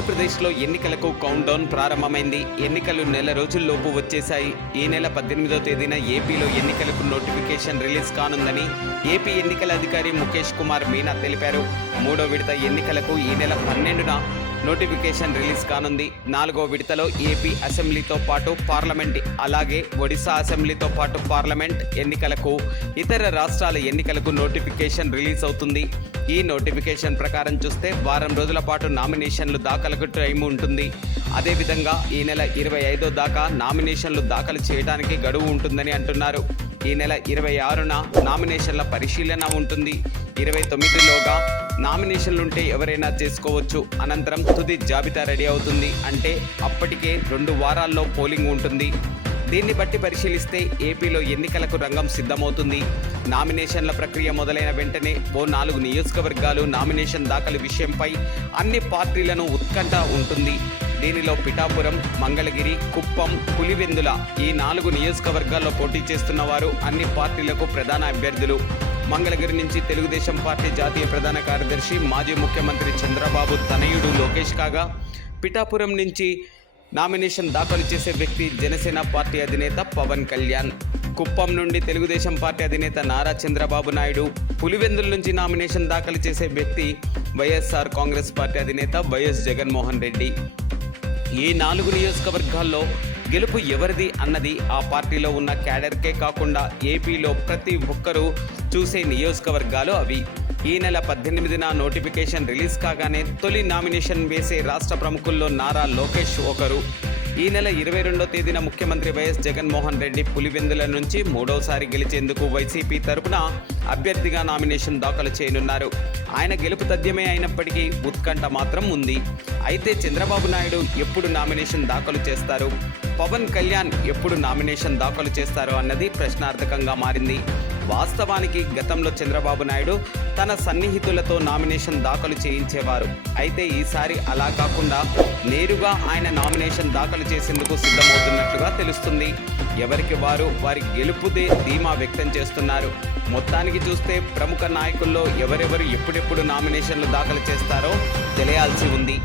ఆంధ్రప్రదేశ్లో ఎన్నికలకు count down ప్రారంభమైంది. ఎన్నికలు నెల రోజుల్లోపు వచ్చేశాయి. ఈ నెల 18వ తేదీన ఏపీలో ఎన్నికలకు నోటిఫికేషన్ రిలీజ్ కానుందని ఏపీ ఎన్నికల అధికారి ముఖేష్ కుమార్ మీనా తెలిపారు. మూడో విడత ఎన్నికలకు ఈ నెల 12న నోటిఫికేషన్ రిలీజ్ కానుంది. 4వ విడతలో ఏపీ అసెంబ్లీతో పాటు పార్లమెంట్, అలాగే ఒడిశా అసెంబ్లీతో పాటు పార్లమెంట్ ఎన్నికలకు, ఇతర రాష్ట్రాల ఎన్నికలకు నోటిఫికేషన్ రిలీజ్ అవుతుంది. ఈ నోటిఫికేషన్ ప్రకారం చూస్తే వారం రోజుల పాటు నామినేషన్లు దాఖలకు టైం ఉంటుంది. అదేవిధంగా ఈ నెల 25 దాకా నామినేషన్లు దాఖలు చేయడానికి గడువు ఉంటుందని అంటున్నారు. ఈ నెల 26న నామినేషన్ల పరిశీలన ఉంటుంది. 29లోగా నామినేషన్లుంటే ఎవరైనా చేసుకోవచ్చు. అనంతరం తుది జాబితా రెడీ అవుతుంది. అంటే అప్పటికే 2 వారాల్లో పోలింగ్ ఉంటుంది. దీన్ని బట్టి పరిశీలిస్తే ఏపీలో ఎన్నికలకు రంగం సిద్ధమవుతుంది. నామినేషన్ల ప్రక్రియ మొదలైన వెంటనే 4 నియోజకవర్గాలు నామినేషన్ దాఖలు విషయంపై అన్ని పార్టీలను ఉత్కంఠ ఉంటుంది. దీనిలో పిఠాపురం, మంగళగిరి, కుప్పం, పులివెందుల ఈ 4 నియోజకవర్గాల్లో పోటీ చేస్తున్న వారు అన్ని పార్టీలకు ప్రధాన అభ్యర్థులు. మంగళగిరి నుంచి తెలుగుదేశం పార్టీ జాతీయ ప్రధాన కార్యదర్శి, మాజీ ముఖ్యమంత్రి చంద్రబాబు తనయుడు లోకేష్ కాగా, పిఠాపురం నుంచి నామినేషన్ దాఖలు చేసే వ్యక్తి జనసేన పార్టీ అధినేత పవన్ కళ్యాణ్, కుప్పం నుండి తెలుగుదేశం పార్టీ అధినేత నారా చంద్రబాబు నాయుడు, పులివెందుల నుంచి నామినేషన్ దాఖలు చేసే వ్యక్తి వైఎస్ఆర్ కాంగ్రెస్ పార్టీ అధినేత వైఎస్ జగన్మోహన్ రెడ్డి. ఈ 4 నియోజకవర్గాల్లో గెలుపు ఎవరిది అన్నది ఆ పార్టీలో ఉన్న క్యాడర్కే కాకుండా ఏపీలో ప్రతి ఒక్కరూ చూసే నియోజకవర్గాలు అవి. ఈ నెల 18న నోటిఫికేషన్ రిలీజ్ కాగానే తొలి నామినేషన్ వేసే రాష్ట్ర ప్రముఖుల్లో నారా లోకేష్ ఒకరు. ఈ నెల 22వ తేదీన ముఖ్యమంత్రి వైఎస్ జగన్మోహన్ రెడ్డి పులివెందుల నుంచి 3వసారి గెలిచేందుకు వైసీపీ తరపున అభ్యర్థిగా నామినేషన్ దాఖలు చేయనున్నారు. ఆయన గెలుపు తథ్యమే అయినప్పటికీ ఉత్కంఠ మాత్రం ఉంది. అయితే చంద్రబాబు నాయుడు ఎప్పుడు నామినేషన్ దాఖలు చేస్తారు, పవన్ కళ్యాణ్ ఎప్పుడు నామినేషన్ దాఖలు చేస్తారు అన్నది ప్రశ్నార్థకంగా మారింది. వాస్తవానికి గతంలో చంద్రబాబు నాయుడు తన సన్నిహితులతో నామినేషన్ దాఖలు చేయించేవారు. అయితే ఈసారి అలా కాకుండా నేరుగా ఆయన నామినేషన్ దాఖలు చేసేందుకు సిద్ధమవుతున్నట్లుగా తెలుస్తుంది. ఎవరికి వారు వారి గెలుపుదే ధీమా వ్యక్తం చేస్తున్నారు. మొత్తానికి చూస్తే ప్రముఖ నాయకుల్లో ఎవరెవరు ఎప్పుడెప్పుడు నామినేషన్లు దాఖలు చేస్తారో తెలియాల్సి ఉంది.